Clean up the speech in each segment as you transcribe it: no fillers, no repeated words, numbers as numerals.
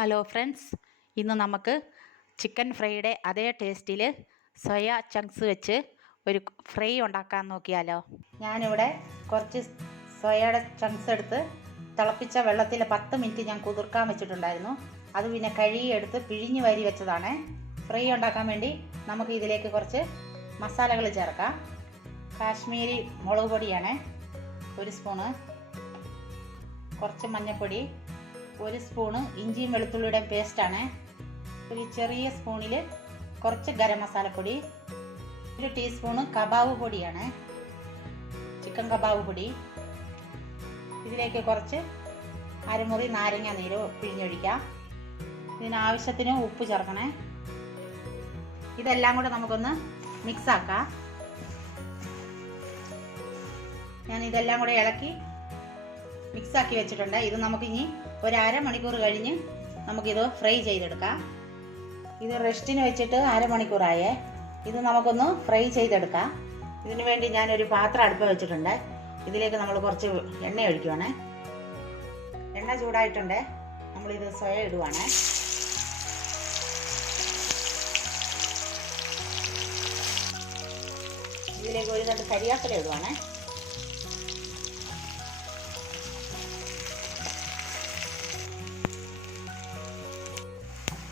Hello friends, ഇന്ന് നമുക്ക് chicken ഫ്രൈയുടെ അതേ ടേസ്റ്റിൽ സോയ ചങ്ക്സ് വെച്ച് ഒരു ഫ്രൈ ഉണ്ടാക്കാൻ നോക്കിയാലോ. ഞാനിവിടെ കുറച്ച് സോയയുടെ ചങ്ക്സ് എടുത്ത് തിളപ്പിച്ച വെള്ളത്തിൽ 10 മിനിറ്റ് ഞാൻ കുതിർക്കാൻ വെച്ചിട്ടുണ്ടായിരുന്നു. അത് പിന്നെ കഴുകിയെടുത്ത് പിഴിഞ്ഞ് വാരി വെച്ചതാണ്. ഫ്രൈ ഉണ്ടാക്കാൻ വേണ്ടി നമുക്ക് ഇതിലേക്ക് കുറച്ച് മസാലകൾ ചേർക്കാം. കാശ്മീരി മുളക് പൊടിയാണ് 1 സ്പൂണ്, കുറച്ച് മഞ്ഞൾപ്പൊടി, 1 സ്പൂണ് ഇഞ്ചിയും വെളുത്തുള്ളിയുടെ പേസ്റ്റാണ്, ഒരു ചെറിയ സ്പൂണിൽ കുറച്ച് ഗരം മസാലപ്പൊടി, 1 ടീസ്പൂണ് കബാബ് പൊടിയാണ്, ചിക്കൻ കബാബ് പൊടി. ഇതിലേക്ക് കുറച്ച് അരമുറി നാരങ്ങ നീര് പിഴിഞ്ഞൊഴിക്കാം. ഇതിനാവശ്യത്തിന് ഉപ്പ് ചേർക്കണേ. ഇതെല്ലാം കൂടെ നമുക്കൊന്ന് മിക്സാക്കാം. ഞാൻ ഇതെല്ലാം കൂടെ ഇളക്കി മിക്സാക്കി വെച്ചിട്ടുണ്ട്. ഇത് നമുക്കിനി ഒരു അരമണിക്കൂർ കഴിഞ്ഞ് നമുക്കിത് ഫ്രൈ ചെയ്തെടുക്കാം. ഇത് റെസ്റ്റിന് വെച്ചിട്ട് അരമണിക്കൂറായേ. ഇത് നമുക്കൊന്ന് ഫ്രൈ ചെയ്തെടുക്കാം. ഇതിനു വേണ്ടി ഞാനൊരു പാത്രം അടുപ്പ് വെച്ചിട്ടുണ്ട്. ഇതിലേക്ക് നമ്മൾ കുറച്ച് എണ്ണ ഒഴിക്കുവാണ്. എണ്ണ ചൂടായിട്ടുണ്ട്. നമ്മളിത് സോയ ഇടുവാണ്. ഇതിലേക്ക് 1 തണ്ട് കരിയാപ്പില ഇടുവാണ്.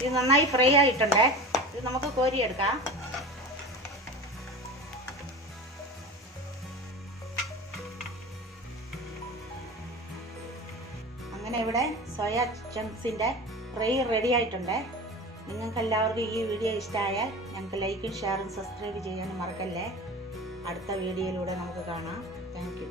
ഇത് നന്നായി ഫ്രൈ ആയിട്ടുണ്ട്. ഇത് നമുക്ക് കോരിയെടുക്കാം. അങ്ങനെ ഇവിടെ സോയ ചങ്ക്സിൻ്റെ ഫ്രൈ റെഡി ആയിട്ടുണ്ട്. നിങ്ങൾക്ക് എല്ലാവർക്കും ഈ വീഡിയോ ഇഷ്ടമായാൽ ഞങ്ങൾക്ക് ലൈക്കും ഷെയറും സബ്സ്ക്രൈബ് ചെയ്യാനും മറക്കല്ലേ. അടുത്ത വീഡിയോയിലൂടെ നമുക്ക് കാണാം. Thank you.